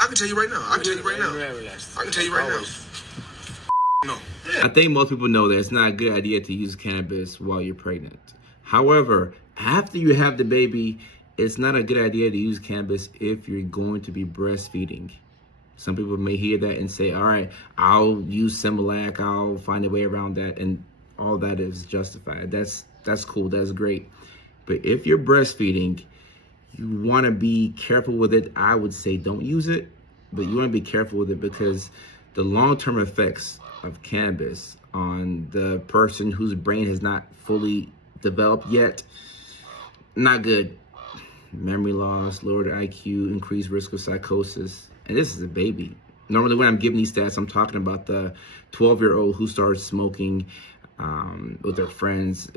I can tell you right now. I can tell you right now. I can tell you right now. No. I think most people know that it's not a good idea to use cannabis while you're pregnant. However, after you have the baby, it's not a good idea to use cannabis if you're going to be breastfeeding. Some people may hear that and say, all right, I'll use Similac, I'll find a way around that, and all that is justified. That's cool, that's great. But if you're breastfeeding, you want to be careful with it. I would say don't use it, but you want to be careful with it because the long-term effects of cannabis on the person whose brain has not fully developed yet, not good. Memory loss, lowered IQ, increased risk of psychosis. And this is a baby. Normally when I'm giving these stats, I'm talking about the 12-year-old who started smoking with their friends,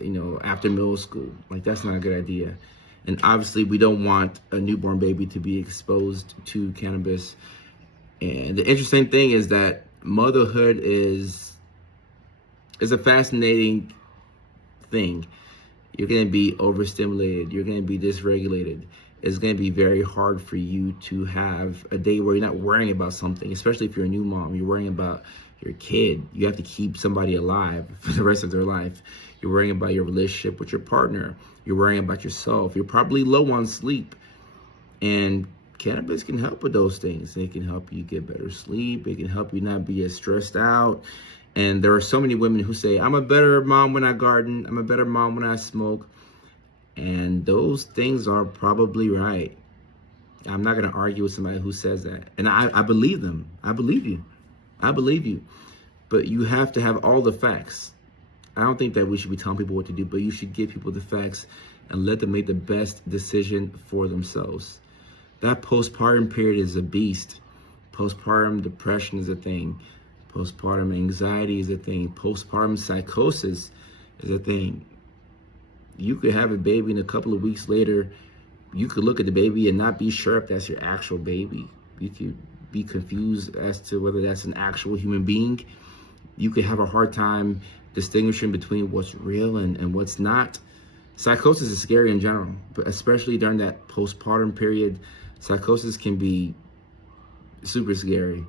after middle school. Like, that's not a good idea. And obviously we don't want a newborn baby to be exposed to cannabis. And the interesting thing is that motherhood is a fascinating thing. You're going to be overstimulated. You're going to be dysregulated. It's going to be very hard for you to have a day where you're not worrying about something, especially if you're a new mom. You're worrying about your kid. You have to keep somebody alive for the rest of their life. You're worrying about your relationship with your partner. You're worrying about yourself. You're probably low on sleep. And cannabis can help with those things. It can help you get better sleep. It can help you not be as stressed out. And there are so many women who say, I'm a better mom when I garden. I'm a better mom when I smoke. And those things are probably right. I'm not going to argue with somebody who says that. And I believe them. I believe you. I believe you. But you have to have all the facts. I don't think that we should be telling people what to do, but you should give people the facts and let them make the best decision for themselves. That postpartum period is a beast. Postpartum depression is a thing. Postpartum anxiety is a thing. Postpartum psychosis is a thing. You could have a baby and a couple of weeks later, you could look at the baby and not be sure if that's your actual baby. You could be confused as to whether that's an actual human being. You could have a hard time distinguishing between what's real and what's not. Psychosis is scary in general, but especially during that postpartum period, psychosis can be super scary.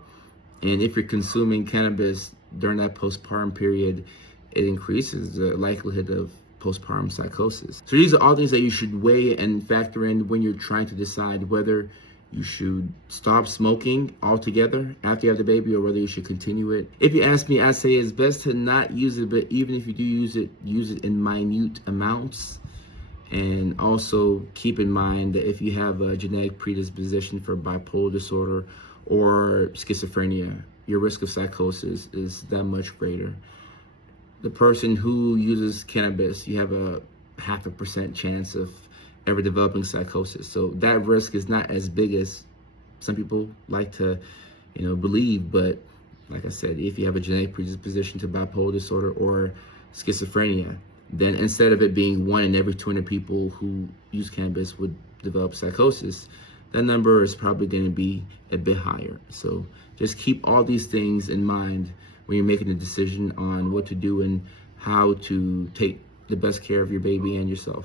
And if you're consuming cannabis during that postpartum period, it increases the likelihood of postpartum psychosis. So these are all things that you should weigh and factor in when you're trying to decide whether you should stop smoking altogether after you have the baby or whether you should continue it. If you ask me, I'd say it's best to not use it, but even if you do use it in minute amounts. And also keep in mind that if you have a genetic predisposition for bipolar disorder or schizophrenia, your risk of psychosis is that much greater. The person who uses cannabis, you have a 0.5% chance of ever developing psychosis. So that risk is not as big as some people like to, believe. But like I said, if you have a genetic predisposition to bipolar disorder or schizophrenia, then instead of it being 1 in every 200 people who use cannabis would develop psychosis, that number is probably going to be a bit higher. So just keep all these things in mind when you're making a decision on what to do and how to take the best care of your baby and yourself.